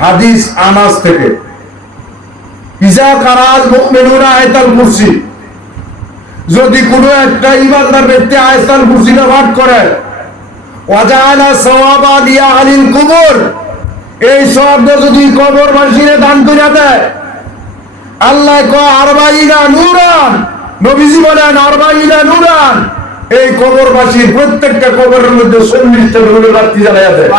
হাদিস আনাস থেকে। ইজা কারাজ কুরসি। যদি কোনো একটা ইমানদার ব্যক্তি আয়াতুল কুরসিটা পাঠ করে লিয়া আলিল এই শব্দ যদি কবর কবরবাসীরে দান করে দেয়, আল্লাহ ক আরবাইনা নবীজি বলেন, আরবাইনা এই প্রত্যেকটা কবরের মধ্যে রাত্রি জ্বালাইয়া দেয়।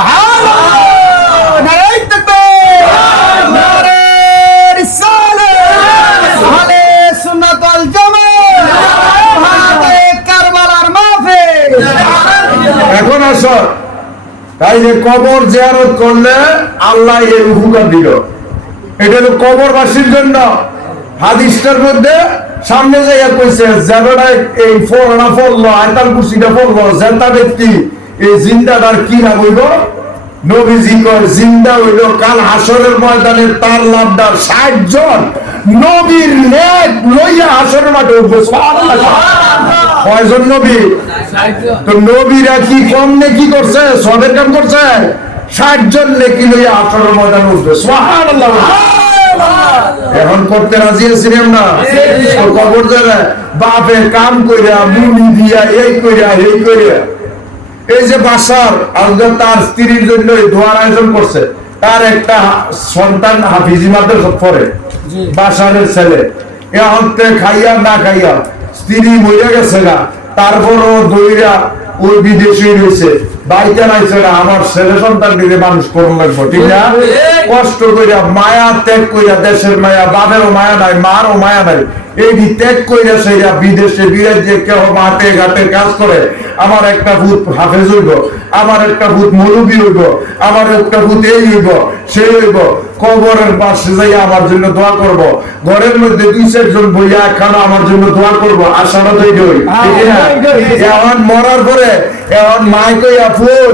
এখন আসো। তাই যে কবর জিয়ারত করলে আল্লাহ এই উপকার দিল। এটা হলো কবরবাসীর জন্য। হাদিসটার মধ্যে সামনে যাইয়া কইছে যারা এই ফলনা ফললো আয়তাল কুসিটা ফললো জেতা ব্যক্তি এই জিন্দাটার কি না বইব নবীজি কয় জিন্দা হইল কাল হাসরের ময়দানে তার লাভদার ষাট জন নবীর লেখ লইয়া হাসরের মাঠে উঠবে। কয়জন নবী? তো নবীরা কি কম নেকি করছে? সবের কাম করছে? ষাট জন নেকি লইয়া আসর ময়দান উঠবে। সুবহানাল্লাহ। এখন করতে রাজি যারা বাপে কাম কইরা মুনি দিয়া এই কইরা এই কইরা। এই যে বাসার আজকে তার স্ত্রীর জন্য দোয়ার আয়োজন করছে তার একটা সন্তান হাফিজি মাদ্রাসা পড়ে বাসারের ছেলে। এ অন্তে খাইয়া না খাইয়া স্ত্রী মরে গেছে না তারপরও দইরা ওই বিদেশি রয়েছে। বাইকে নাইছে না আমার ছেলে সন্তান দিকে মানুষ করুন লাগবো ঠিক না? কষ্ট কইরা মায়া ত্যাগ করিয়া দেশের মায়া বাপেরও মায়া নাই মারও মায়া নাই। এই ত্যাগ কইরা সেইরা বিদেশে বিরাজ্যে কেউ মাঠে ঘাটে কাজ করে আমার একটা ভূত হাফেজ হইব আমার একটা ভূত মৌলবী হইব আমার একটা ভূত এই হইব সেই হইব। কবরের পাশে যাই আমার জন্য দোয়া করব। ঘরের মধ্যে দুই চারজন বইয়া একখানা আমার জন্য দোয়া করব আশাটা তো এই ঠিক না এখন মরার পরে এখন মাই কইয়া ফুট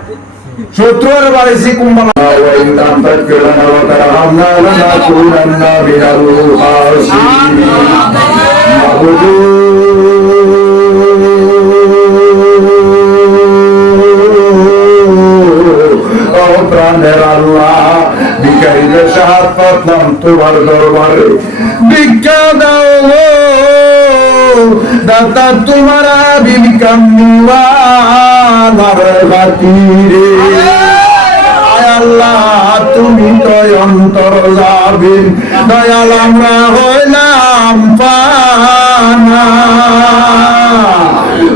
শত্রু বাড়িছি কুম্বালা প্রাণের আল্লাহ। বিকাইলে সাহায্য পাতলাম তোমার দরবারে, ভিক্ষা দাও দাতা তোমার বাতিরে আয় আল্লাহ, তুমি তো অন্তর যাবেন দয়াল আমরা হইলাম পানা।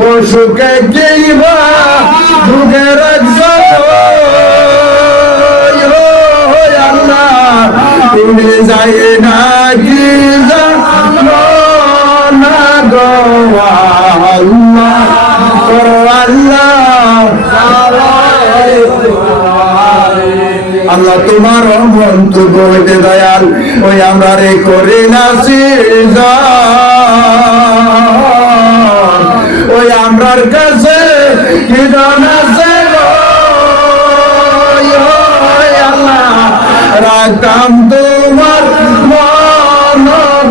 ও সুখে গেইবা দুঃখের তুমি যাই না কি না গো আল্লাহ আল্লাহ তোমার মন্ত বইতে দয়াল ওই আমরা রে করে নাসি ওই আমরার কাছে রাখতাম তোমার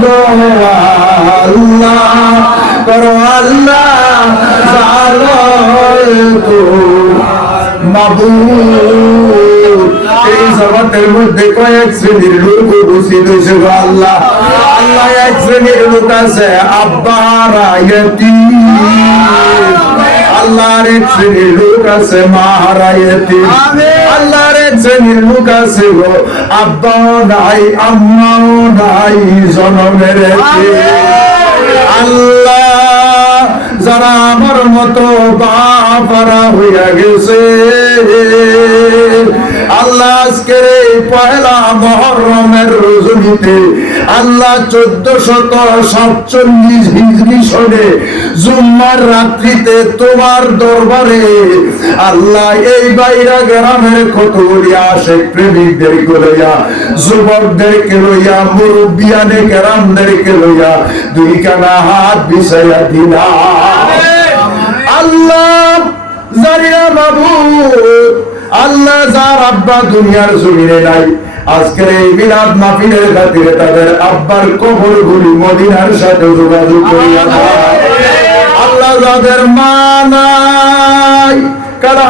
গো আল্লাহ করো আল্লাহ জানো তো মাবুদ এই জগতের মধ্যে কয়েক শ্রেণির লোক উপস্থিত হয়েছে আল্লাহ আল্লাহ এক শ্রেণির লোক আছে আব্বারা আল্লাহর এক শ্রেণির লোক আছে মাহারা আল্লাহর এক লোক আছে গো। আব্বাও নাই, আম্মাও নাই, জনমের আল্লাহ, যারা আমার মতো বাপারা হইয়া গেছে। আল্লাহ, আজকের এই পয়লা মহরমের রজনীতে আল্লাহ চোদ্দ শত সাতচল্লিশ হিজড়ি সনে জুম্মার রাত্রিতে তোমার দরবারে আল্লাহ এই বাইরা গ্রামের কতগুলি আশেক প্রেমিকদেরকে লইয়া যুবকদেরকে লইয়া মুরব্বিয়ানে কেরামদেরকে লইয়া দুই কানা হাত বিছাইয়া দিলা। আল্লাহ জানিনা বাবু আল্লাহ যার আব্বা দুনিয়ার জমিনে নাই। আজকের এই মিলাদ মাহফিলের খাতিরে তাদের আব্বার কবর গুলি মদিনার সাথে যোগাযোগ করিয়া আল্লাহ যাদের মা নাই কারা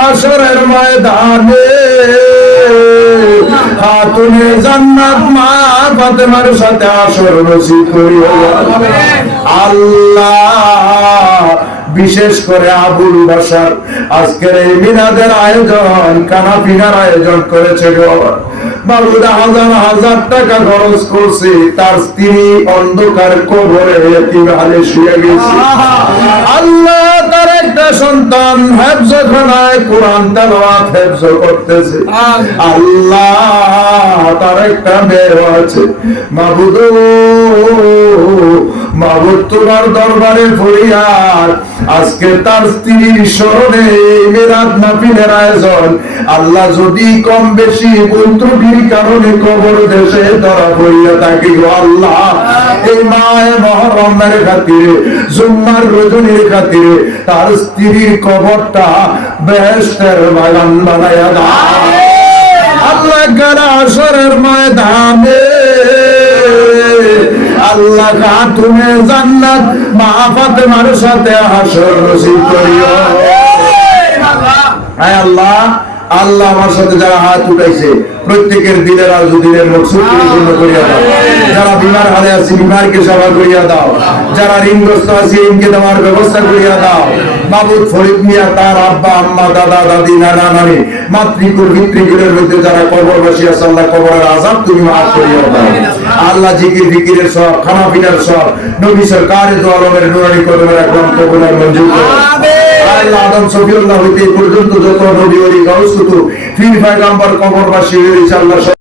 ময়দানে খাতুনে জান্নাত মা ফাতেমার সাথে আসর নসিব আল্লাহ বিশেষ করে আবুল বাসার আজকের এই মিনাদের আয়োজন কানা পিনার আয়োজন করেছে গো। বাবুদা হাজার হাজার টাকা খরচ করছে তার স্ত্রী অন্ধকার কবরে এতিমহালে শুয়ে গেছে। আল্লাহ তার একটা সন্তান হেফজ খানায় কোরআন তেলাওয়াত হেফজ করতেছে। আল্লাহ তার একটা মেয়ে আছে। মাবুদ তোমার দরবারে ফরিয়াদ। আজকে তার স্ত্রীর স্মরণে মেরাত আয়োজন। আল্লাহ যদি কম বেশি বন্ধুটির কারণে কবর দেশে ধরা পড়িয়া থাকি আল্লাহ এই মায় মহরমের খাতিরে জুম্মার রজনীর খাতিরে তার স্ত্রীর কবরটা বেহেস্তের বাগান বানায়া দাও। আল্লাহ গানা আসরের ময়দানে আল্লাহ খাতুনে জান্নাত মা ফাতেমার সাথে হাসর নসিব করিও। হায় আল্লাহ আল্লাহ আমার সাথে যারা হাত উঠাইছে প্রত্যেকের দিনের আজ দিনের মকসুদ পূর্ণ করিয়া দাও। যারা বিমার হালে আছে বিমারকে সেবা করিয়া দাও। যারা ঋণগ্রস্ত আছে ঋণকে দেওয়ার ব্যবস্থা করিয়া দাও। মাবুদ ফরিদ মিয়া তার আব্বা আম্মা দাদা দাদি নানা নানি মাতৃকুল পিতৃকুলের মধ্যে যারা কবরবাসী আছে আল্লাহ কবরের আজাব তুমি মাফ করিয়া দাও। আল্লাহ জিকির ফিকিরের সব খানা পিনার সব নবী সরকারের তো আলমের নুরানি কদমের একদম কবরের মঞ্জুর করো আল্লাহ আদম সফিউল্লাহ হইতে পর্যন্ত যত নবী ওলি গাউস কুতুব পীর পয়গাম্বর কবরবাসী হয়েছে আল্লাহ